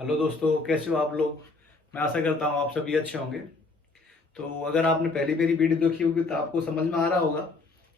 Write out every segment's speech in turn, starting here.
Hello दोस्तों, कैसे हो आप लोग। मैं आशा करता हूँ आप सभी अच्छे होंगे। तो अगर आपने पहली मेरी वीडियो देखी होगी तो आपको समझ में आ रहा होगा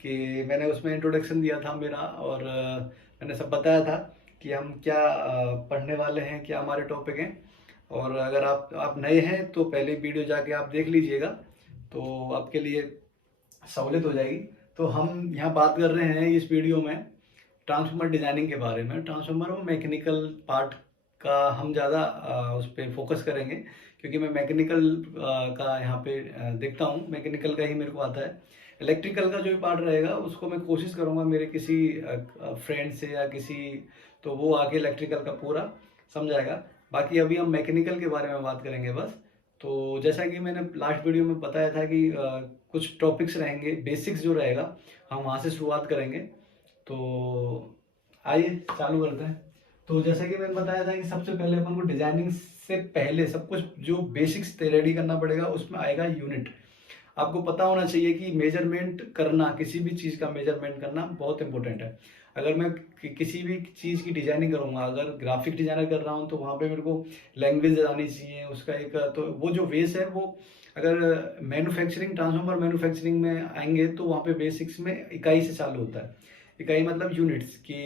कि मैंने उसमें इंट्रोडक्शन दिया था मेरा, और मैंने सब बताया था कि हम क्या पढ़ने वाले हैं, क्या हमारे टॉपिक हैं। और अगर आप नए हैं तो पहले वीडियो जाके आप देख लीजिएगा, तो आपके लिए सहूलियत हो जाएगी। तो हम यहाँ बात कर रहे हैं इस वीडियो में ट्रांसफार्मर डिजाइनिंग के बारे में। ट्रांसफार्मर और मैकेनिकल पार्ट का हम ज़्यादा उस पर फोकस करेंगे, क्योंकि मैं मैकेनिकल का यहाँ पे देखता हूँ, मैकेनिकल का ही मेरे को आता है। इलेक्ट्रिकल का जो भी पार्ट रहेगा उसको मैं कोशिश करूँगा मेरे किसी फ्रेंड से या किसी, तो वो आके इलेक्ट्रिकल का पूरा समझाएगा। बाकी अभी हम मैकेनिकल के बारे में बात करेंगे बस। तो जैसा कि मैंने लास्ट वीडियो में बताया था कि कुछ टॉपिक्स रहेंगे, बेसिक्स जो रहेगा हम वहाँ से शुरुआत करेंगे। तो आइए चालू करते हैं। तो जैसे कि मैंने बताया था कि सबसे पहले अपन को डिजाइनिंग से पहले सब कुछ जो बेसिक्स रेडी करना पड़ेगा, उसमें आएगा यूनिट। आपको पता होना चाहिए कि मेजरमेंट करना, किसी भी चीज़ का मेजरमेंट करना बहुत इंपॉर्टेंट है। अगर मैं किसी भी चीज़ की डिजाइनिंग करूँगा, अगर ग्राफिक डिजाइनर कर रहा हूँ, तो वहाँ पे मेरे को लैंग्वेज आनी चाहिए उसका एक, तो वो जो बेस है वो, अगर मैन्युफैक्चरिंग ट्रांसफार्मर मैन्युफैक्चरिंग में आएंगे तो वहाँ पे बेसिक्स में इकाई से चालू होता है। इकाई मतलब यूनिट्स की,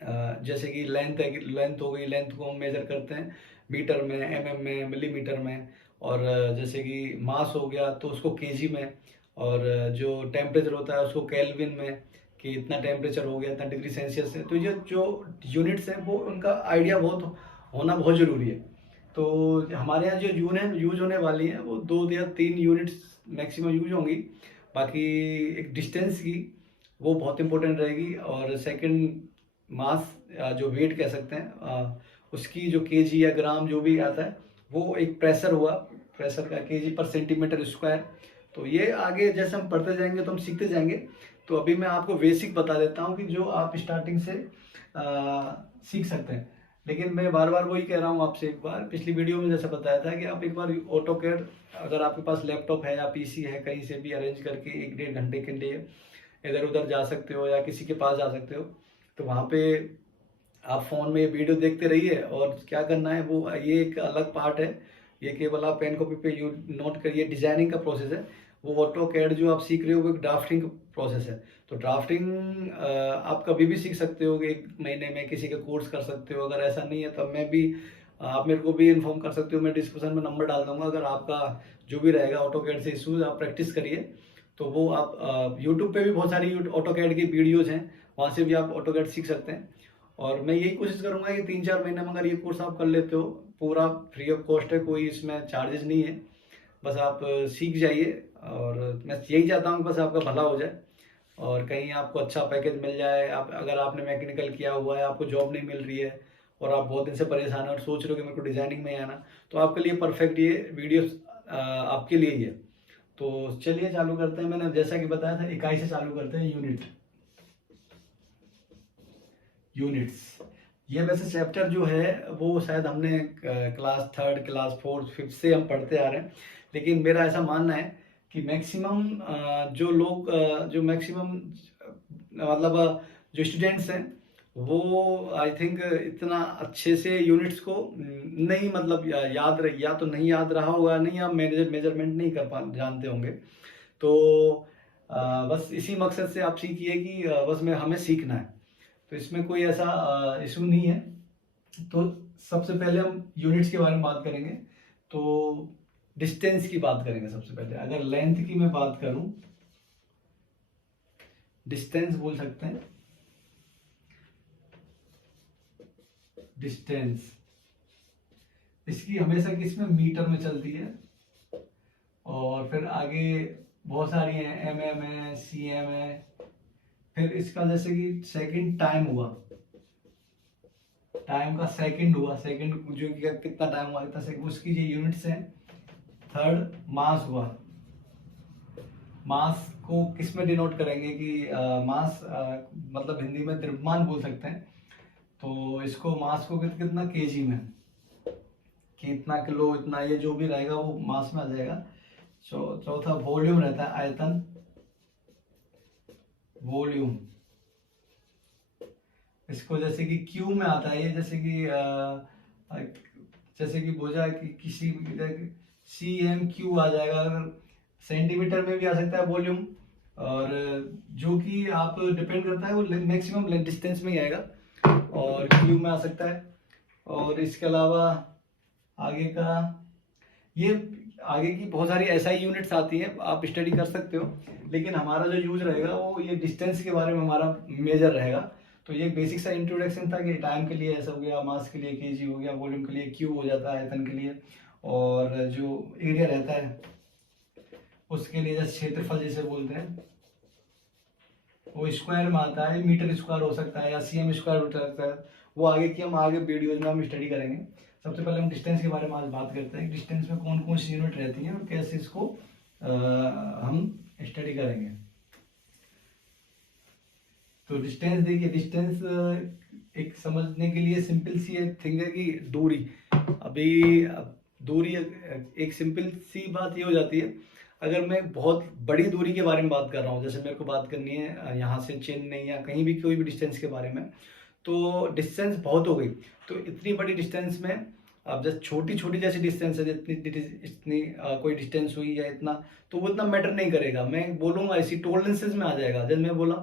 जैसे कि लेंथ है, लेंथ हो गई, लेंथ को हम मेजर करते हैं मीटर में, एमएम में, मिलीमीटर में। और जैसे कि मास हो गया तो उसको केजी में। और जो टेम्परेचर होता है उसको केल्विन में, कि इतना टेम्परेचर हो गया, इतना डिग्री सेल्सियस है। तो ये जो यूनिट्स हैं वो उनका आइडिया बहुत होना बहुत ज़रूरी है। तो हमारे यहाँ जो यूज होने वाली हैं वो 2 या 3 यूनिट्स मैक्सिमम यूज होंगी। बाकी एक डिस्टेंस की, वो बहुत इंपॉर्टेंट रहेगी। और सेकंड मास, जो वेट कह सकते हैं, उसकी जो केजी या ग्राम जो भी आता है, वो एक प्रेशर हुआ, प्रेशर का केजी पर सेंटीमीटर स्क्वायर। तो ये आगे जैसे हम पढ़ते जाएंगे तो हम सीखते जाएंगे। तो अभी मैं आपको बेसिक बता देता हूँ कि जो आप स्टार्टिंग से सीख सकते हैं। लेकिन मैं बार बार वही कह रहा हूँ आपसे, एक बार पिछली वीडियो में जैसे बताया था कि आप एक बार ऑटोकैड, अगर आपके पास लैपटॉप है या पीसी है, कहीं से भी अरेंज करके 1 डेढ़ घंटे के लिए इधर उधर जा सकते हो या किसी के पास जा सकते हो। तो वहाँ पे आप फ़ोन में ये वीडियो देखते रहिए, और क्या करना है वो, ये एक अलग पार्ट है। ये केवल आप पेन कॉपी पे यू नोट करिए, डिजाइनिंग का प्रोसेस है। वो ऑटो कैड जो आप सीख रहे हो वो एक ड्राफ्टिंग प्रोसेस है। तो ड्राफ्टिंग आप कभी भी सीख सकते हो, 1 महीने में किसी का कोर्स कर सकते हो। अगर ऐसा नहीं है तब मैं भी, आप मेरे को भी इन्फॉर्म कर सकते हो, मैं डिस्क्रिप्शन में नंबर डाल दूंगा। अगर आपका जो भी रहेगा ऑटो कैड से इशूज, आप प्रैक्टिस करिए। तो वो आप यूट्यूब पे भी बहुत सारी ऑटो कैड की वीडियोज़ हैं, वहाँ से भी आप ऑटो कैड सीख सकते हैं। और मैं यही कोशिश करूंगा कि 3 4 महीने में अगर ये कोर्स आप कर लेते हो, पूरा फ्री ऑफ कॉस्ट है, कोई इसमें चार्जेस नहीं है। बस आप सीख जाइए, और मैं यही चाहता हूँ कि बस आपका भला हो जाए और कहीं आपको अच्छा पैकेज मिल जाए। आप, अगर आपने मैकेनिकल किया हुआ है, आपको जॉब नहीं मिल रही है और आप बहुत दिन से परेशान हैं और सोच रहे हो कि मेरे को डिजाइनिंग में आना, तो आपके लिए परफेक्ट ये वीडियो आपके लिए ही है। तो चलिए चालू करते हैं। मैंने जैसा कि बताया था, इकाई से चालू करते हैं, यूनिट्स। ये वैसे चैप्टर जो है वो शायद हमने class third, class fourth, fifth से हम पढ़ते आ रहे हैं। लेकिन मेरा ऐसा मानना है कि मैक्सिमम जो लोग, जो मैक्सिमम मतलब जो स्टूडेंट्स हैं, वो आई थिंक इतना अच्छे से यूनिट्स को नहीं, मतलब या तो नहीं याद रहा होगा, नहीं आप मेजरमेंट नहीं कर पा जानते होंगे। तो बस इसी मकसद से आप सीखिए कि बस मैं हमें सीखना है। तो इसमें कोई ऐसा इशू नहीं है। तो सबसे पहले हम यूनिट्स के बारे में बात करेंगे। तो डिस्टेंस की बात करेंगे सबसे पहले। अगर लेंथ की मैं बात करूं, डिस्टेंस बोल सकते हैं, डिस्टेंस इसकी हमेशा किसमें, मीटर में चलती है। और फिर आगे बहुत सारी हैं, एम है, सीएम है। फिर इसका जैसे कि सेकंड टाइम हुआ, टाइम का सेकंड हुआ, सेकंड जो कि कितना टाइम हुआ, कितना सेकंड, उसकी जो यूनिट्स हैं। थर्ड मास हुआ, मास को किस में डिनोट करेंगे कि मास मतलब हिंदी में द्रव्यमान बोल सकते हैं। तो इसको मास को कितना केजी में, कि इतना किलो, इतना, ये जो भी रहेगा वो मास में आ जाएगा। चौथा वॉल्यूम रहता है, आयतन, वॉल्यूम। इसको जैसे कि क्यू में आता है ये, जैसे कि जैसे कि बोझा कि किसी CMQ आ जाएगा, अगर सेंटीमीटर में भी आ सकता है वॉल्यूम, और जो कि आप डिपेंड करता है वो मैक्सिमम डिस्टेंस में ही आएगा, और क्यू में आ सकता है। और इसके अलावा आगे का ये आगे की बहुत सारी SI यूनिट्स आती हैं, आप स्टडी कर सकते हो, लेकिन हमारा जो यूज रहेगा वो ये डिस्टेंस के बारे में हमारा मेजर रहेगा। तो ये बेसिक सा इंट्रोडक्शन था कि टाइम के लिए ऐसा हो गया, मास के लिए kg हो गया, वॉल्यूम के लिए Q हो जाता है आयतन के लिए, और जो एरिया रहता है उसके लिए जैसे क्षेत्रफल जैसे बोलते हैं वो स्क्वायर में आता है, मीटर स्क्वायर हो सकता है या CM स्क्वायर हो सकता है। वो आगे की हम आगे वीडियोज में हम स्टडी करेंगे। सबसे पहले हम डिस्टेंस के बारे में आज बात करते हैं, डिस्टेंस में कौन कौन सी यूनिट रहती हैं और कैसे इसको हम स्टडी करेंगे। तो डिस्टेंस देखिए, डिस्टेंस एक समझने के लिए सिंपल सी थिंग है कि दूरी। अभी दूरी एक सिंपल सी बात ये हो जाती है, अगर मैं बहुत बड़ी दूरी के बारे में बात कर रहा हूँ, जैसे मेरे को बात करनी है यहाँ से चेन्नई या कहीं भी कोई भी डिस्टेंस के बारे में, तो डिस्टेंस बहुत हो गई। तो इतनी बड़ी डिस्टेंस में अब जैसे छोटी छोटी जैसी डिस्टेंस है, इतनी कोई डिस्टेंस हुई या इतना, तो वो इतना मैटर नहीं करेगा। मैं बोलूँगा इसी टोलरेंसेज में आ जाएगा। जैसे मैं बोला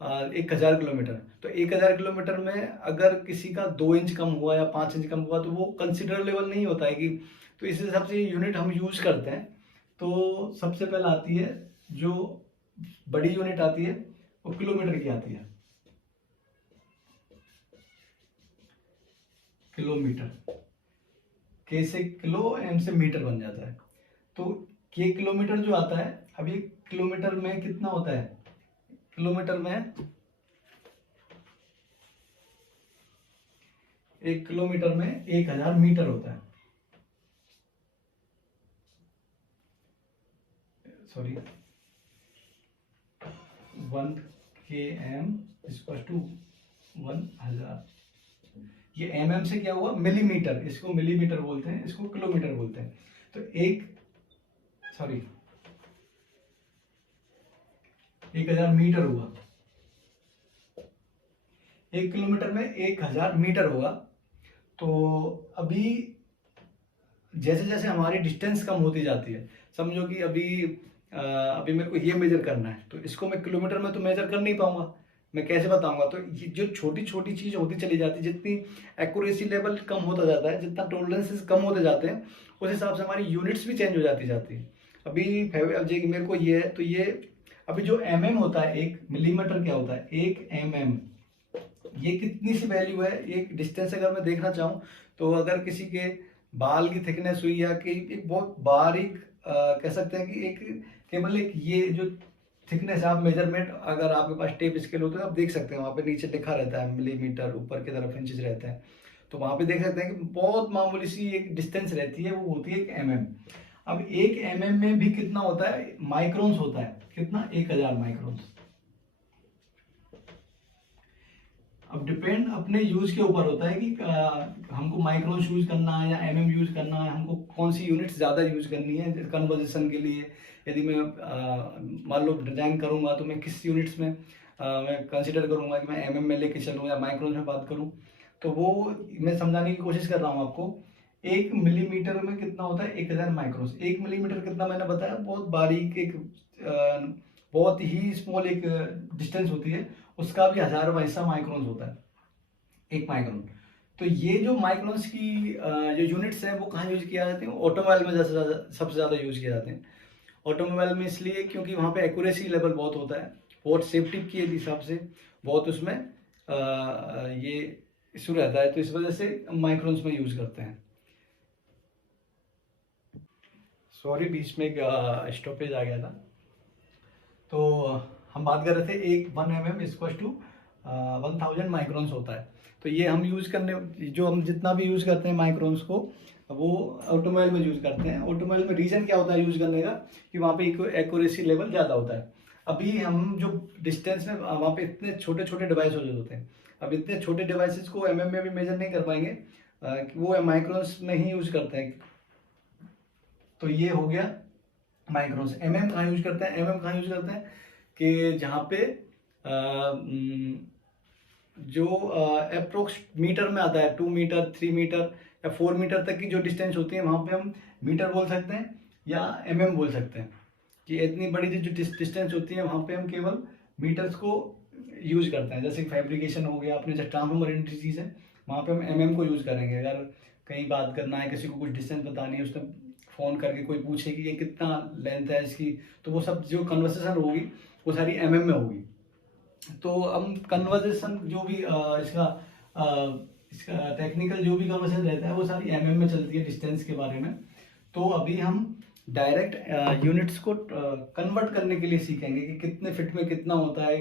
1000 किलोमीटर, तो 1000 किलोमीटर में अगर किसी का 2 इंच कम हुआ या 5 इंच कम हुआ तो वो कंसिडरेबल नहीं होता है कि, तो इस हिसाब से यूनिट हम यूज करते हैं। तो सबसे पहले आती है जो बड़ी यूनिट आती है वो किलोमीटर की आती है, किलोमीटर। के से किलो, एम से मीटर बन जाता है। तो के किलोमीटर जो आता है, अब ये किलोमीटर में कितना होता है, किलोमीटर में 1 किलोमीटर में 1000 मीटर होता है। Sorry, 1 km equal to 1000। ये mm से क्या हुआ, मिलीमीटर, इसको मिलीमीटर बोलते हैं, इसको किलोमीटर बोलते हैं। तो 1000 मीटर हुआ, 1 किलोमीटर में 1000 मीटर होगा। तो अभी जैसे जैसे हमारी डिस्टेंस कम होती जाती है, समझो कि अभी मेरे को ये मेजर करना है, तो इसको मैं किलोमीटर में तो मेजर कर नहीं पाऊंगा, मैं कैसे बताऊंगा। तो ये जो छोटी छोटी चीज होती चली जाती है, जितनी एक्यूरेसी लेवल कम होता जाता है, जितना टॉलरेंसेस कम होते जाते हैं, उस हिसाब से हमारी यूनिट्स भी चेंज हो जाती है। अभी मेरे को ये है, तो ये अभी जो होता है, 1 मिलीमीटर क्या होता है, 1 ये कितनी सी वैल्यू है। एक डिस्टेंस अगर मैं देखना चाहूँ, तो अगर किसी के बाल की थिकनेस हुई या कि एक बहुत बारीक कह सकते हैं कि एक केवल एक ये जो थिकनेस, आप मेजरमेंट, अगर आपके पास टेप स्केल होता है आप देख सकते हैं, वहाँ पे नीचे लिखा रहता है मिलीमीटर, ऊपर की तरफ इंचेस रहते हैं, तो वहाँ पे देख सकते हैं कि बहुत मामूली सी एक डिस्टेंस रहती है, वो होती है 1 अब 1 में भी कितना होता है, माइक्रोन्स होता है, कितना, 1000 माइक्रोन्स। अब डिपेंड अपने यूज के ऊपर होता है कि हमको माइक्रोन यूज करना है या यूज करना है, हमको कौन सी यूनिट्स ज़्यादा यूज करनी है कन्वर्जेशन के लिए। यदि मैं मान लो डिजाइन करूँगा तो मैं किस यूनिट्स में मैं कंसिडर करूँगा कि मैं में लेके चलूँ या माइक्रोन में बात करूँ, तो वो मैं समझाने की कोशिश कर रहा हूँ आपको। 1 मिलीमीटर में कितना होता है, 1000 माइक्रोन। 1 मिलीमीटर कितना, मैंने बताया, बहुत बारीक एक बहुत ही स्मॉल एक डिस्टेंस होती है, उसका भी 1000वां हिस्सा माइक्रोन्स होता है, 1 माइक्रोन। तो ये जो माइक्रोन्स की जो यूनिट्स हैं वो कहाँ यूज किया जाते हैं, ऑटोमोबाइल में सबसे ज़्यादा यूज किए जाते हैं। ऑटोमोबाइल में इसलिए क्योंकि वहाँ पे एक्यूरेसी लेवल बहुत होता है, बहुत सेफ्टी के हिसाब से बहुत उसमें ये इशू रहता है, तो इस वजह से माइक्रोन्स में यूज करते हैं। सॉरी, बीच में एक स्टॉपेज आ गया था। तो हम बात कर रहे थे, एक 1 mm इक्वल टू 1000 माइक्रोन्स होता है। तो ये हम यूज करने, जो हम जितना भी यूज करते हैं माइक्रोन्स को, वो ऑटोमोबाइल में यूज करते हैं। ऑटोमोबाइल में रीजन क्या होता है यूज करने का, कि वहाँ पे एक्यूरेसी लेवल ज़्यादा होता है। अभी हम जो डिस्टेंस में, वहाँ पे इतने छोटे छोटे डिवाइस हो जाते हैं, अब इतने छोटे डिवाइसेस को में भी मेजर नहीं कर पाएंगे, वो माइक्रोन्स में ही यूज करते हैं। तो ये हो गया माइक्रोन्स। कहाँ यूज करते हैं, कहाँ यूज करते हैं कि जहाँ पे जो अप्रोक्स मीटर में आता है, 2 मीटर, 3 मीटर, या 4 मीटर तक की जो डिस्टेंस होती है वहाँ पे हम मीटर बोल सकते हैं या बोल सकते हैं। कि इतनी बड़ी जो डिस्टेंस होती है वहाँ पे हम केवल मीटर्स को यूज करते हैं। जैसे फैब्रिकेशन हो गया, अपने जो ट्रांसफॉर्मर इंडस्ट्री चीज़ है वहाँ पे हम को यूज़ करेंगे। अगर कहीं बात करना है, किसी को कुछ डिस्टेंस बतानी है, उसने फ़ोन करके कोई पूछे कि ये कितना लेंथ है इसकी, तो वो सब जो कन्वर्सेशन होगी वो सारी में होगी। तो हम कन्वर्सेशन जो भी इसका टेक्निकल जो भी कन्वर्सेशन रहता है वो सारी में चलती है डिस्टेंस के बारे में। तो अभी हम डायरेक्ट यूनिट्स को कन्वर्ट करने के लिए सीखेंगे कि कितने फिट में कितना होता है,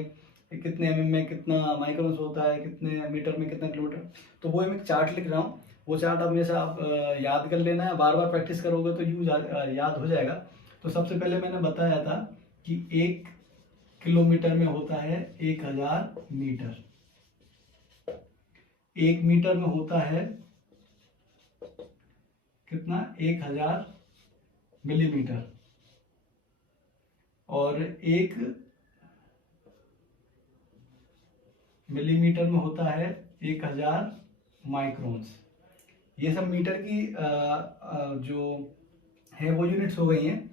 कितने में कितना माइक्रोन्स होता है, कितने मीटर में कितना किलोमीटर। तो वो मैं एक चार्ट लिख रहा हूँ, वो चार्ट हमेशा आप याद कर लेना है, बार बार प्रैक्टिस करोगे तो याद हो जाएगा। तो सबसे पहले मैंने बताया था कि 1 किलोमीटर में होता है 1000 मीटर, 1 मीटर में होता है कितना, 1000 मिलीमीटर, और 1 मिलीमीटर में होता है 1000 माइक्रोन्स। ये सब मीटर की जो है वो यूनिट्स हो गई हैं।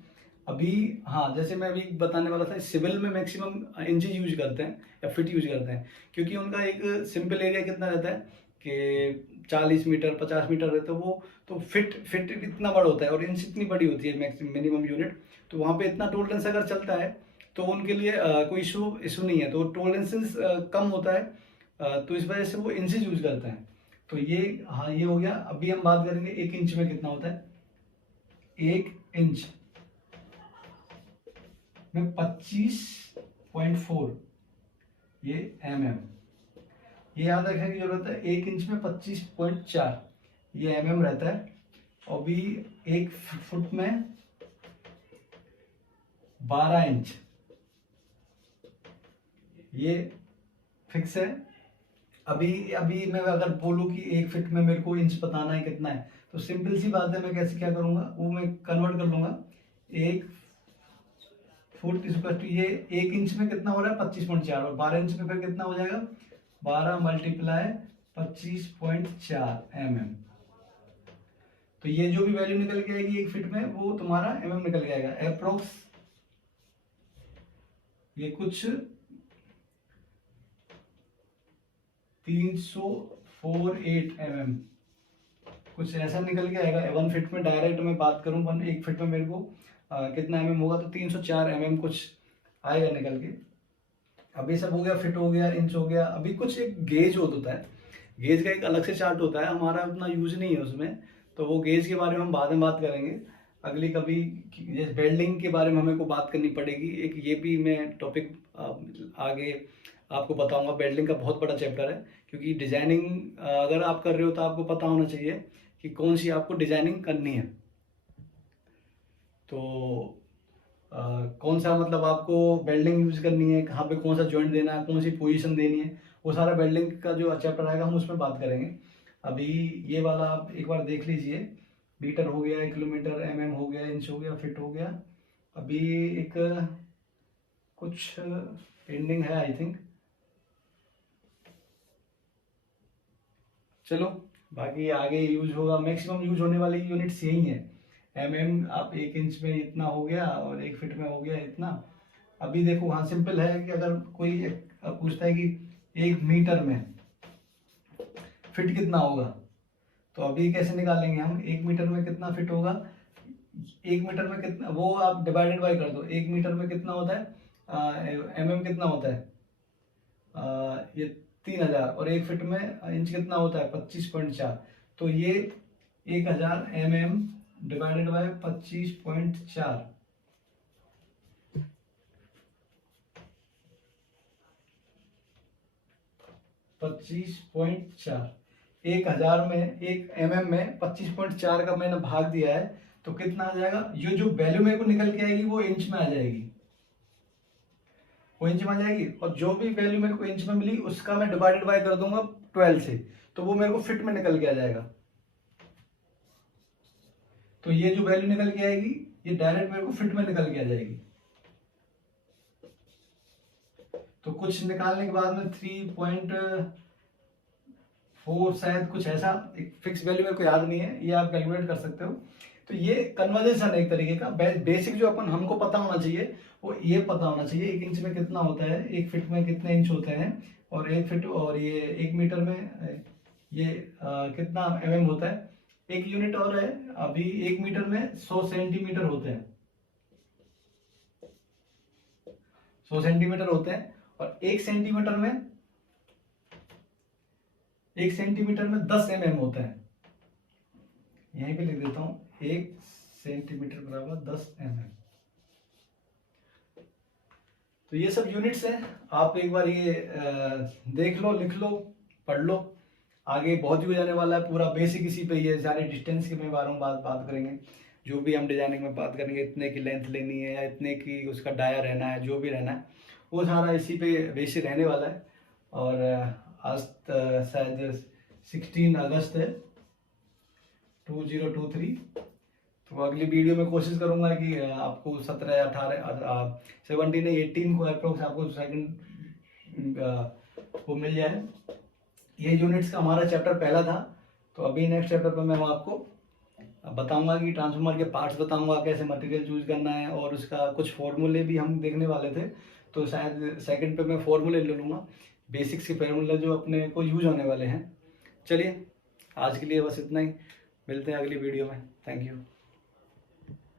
अभी हाँ, जैसे मैं अभी बताने वाला था, सिविल में मैक्सिमम इंचेज यूज करते हैं या फिट यूज करते हैं, क्योंकि उनका एक सिंपल एरिया कितना रहता है कि 40 मीटर 50 मीटर रहता है वो। तो फिट इतना बड़ा होता है और इंच इतनी बड़ी होती है मिनिमम यूनिट। तो वहाँ पे इतना टोलरेंस अगर चलता है तो उनके लिए कोई इशू नहीं है। तो टोलरेंसेस कम होता है, तो इस वजह से वो इंचेज यूज करते हैं। तो ये हाँ, ये हो गया। अभी हम बात करेंगे 1 इंच में कितना होता है। 1 इंच में 25.4, ये ये याद रखने की जरूरत है। 1 इंच में 25.4 ये रहता है। और भी 1 फुट में 12 इंच ये फिक्स है। अभी मैं अगर बोलूँ कि 1 फीट में मेरे को इंच बताना है कितना है, तो सिंपल सी बात है, मैं कैसे क्या करूँगा, वो मैं कन्वर्ट कर लूँगा। 1 फुट इक्वल टू ये 1 इंच में कितना हो रहा है 25.4, और 12 इंच में फिर कितना हो जाएगा 12 मल्टीप्लाई 25.4 तो ये जो भी वैल्यू निकल के आएगी 1 फीट में वो तुम्हारा निकल के आएगा अप्रोक्स। ये कुछ 348 कुछ ऐसा निकल के आएगा 1 फीट में। डायरेक्ट मैं बात करूं 1 फीट में मेरे को कितना होगा, तो 304 कुछ आएगा निकल के। अभी सब हो गया, फिट हो गया, इंच हो गया। अभी कुछ एक गेज होता है, गेज का एक अलग से चार्ट होता है, हमारा उतना यूज नहीं है उसमें, तो वो गेज के बारे में हम बाद में बात करेंगे अगली कभी। जैसे वेल्डिंग के बारे में हमें को बात करनी पड़ेगी एक, ये भी मैं टॉपिक आगे आपको बताऊंगा। वेल्डिंग का बहुत बड़ा चैप्टर है, क्योंकि डिजाइनिंग अगर आप कर रहे हो तो आपको पता होना चाहिए कि कौन सी आपको डिजाइनिंग करनी है। तो कौन सा मतलब आपको वेल्डिंग यूज करनी है, कहाँ पे कौन सा जॉइंट देना है, कौन सी पोजीशन देनी है, वो सारा वेल्डिंग का जो चैप्टर आएगा हम उसमें बात करेंगे। अभी ये वाला आप एक बार देख लीजिए। मीटर हो गया, किलोमीटर, हो गया, इंच हो गया, फिट हो गया। अभी एक कुछ पेंडिंग है आई थिंक। चलो बाकी आगे यूज होगा, मैक्सिमम यूज होने वाली यूनिट्स यही है। आप 1 इंच में इतना हो गया और 1 फीट में हो गया इतना। अभी देखो हाँ, सिंपल है कि अगर कोई पूछता है कि 1 मीटर में फिट कितना होगा, तो अभी कैसे निकालेंगे हम 1 मीटर में कितना फिट होगा। 1 मीटर में कितना, वो आप डिवाइडेड बाई कर दो। 1 मीटर में कितना होता है कितना होता है ये 3000, और 1 फीट में इंच कितना होता है 25.4। तो ये 1000 डिवाइडेड बाय 25.4, 25.4 1000 में 1 में 25.4 का मैंने भाग दिया है, तो कितना आ जाएगा। ये जो वैल्यू मेरे को निकल के आएगी वो इंच में आ जाएगी, वो इंच में आ जाएगी। और जो भी वैल्यू मेरे को इंच में मिली उसका मैं डिवाइडेड बाय कर दूंगा 12 से, तो वो मेरे को फिट में निकल के आ जाएगा। तो ये जो वैल्यू निकल के आएगी ये डायरेक्ट मेरे को फिट में निकल के आ जाएगी। तो कुछ निकालने के बाद में 3.5 4 शायद कुछ ऐसा, एक फिक्स वैल्यू मेरे को याद नहीं है, ये आप कैलकुलेट कर सकते हो। तो ये कन्वर्जेशन है एक तरीके का। बेसिक जो अपन हमको पता होना चाहिए वो ये पता होना चाहिए 1 इंच में कितना होता है, 1 फीट में कितने इंच होते हैं, और 1 फीट और ये 1 मीटर में ये कितना होता है। एक यूनिट और है, अभी 1 मीटर में 100 सेंटीमीटर होते हैं, 100 सेंटीमीटर होते हैं। और 1 सेंटीमीटर में 10 होता है। यहीं पे लिख देता हूं, 1 सेंटीमीटर बराबर 10 तो ये सब यूनिट्स हैं। आप एक बार ये देख लो, लिख लो, पढ़ लो। आगे बहुत ही हो जाने वाला है, पूरा बेसिक इसी पे ही है। सारे डिस्टेंस के में बात करेंगे, जो भी हम डिजाइनिंग में बात करेंगे, इतने की लेंथ लेनी है या इतने की उसका डाया रहना है, जो भी रहना है वो सारा इसी पे बेसिक रहने वाला है। और आज शायद 16 अगस्त है 2023। तो अगली वीडियो में कोशिश करूंगा कि आपको 17 या 18 17 या 18 को अप्रोक्स आपको सेकंड वो मिल जाए। ये यूनिट्स का हमारा चैप्टर पहला था। तो अभी नेक्स्ट चैप्टर पर मैं आपको बताऊंगा कि ट्रांसफार्मर के पार्ट्स बताऊंगा, कैसे मटेरियल चूज करना है, और उसका कुछ फॉर्मूले भी हम देखने वाले थे। तो शायद सेकंड पे मैं फॉर्मूले ले लूँगा, बेसिक्स के फॉर्मूले जो अपने को यूज होने वाले हैं। चलिए आज के लिए बस इतना ही, मिलते हैं अगली वीडियो में। Thank you.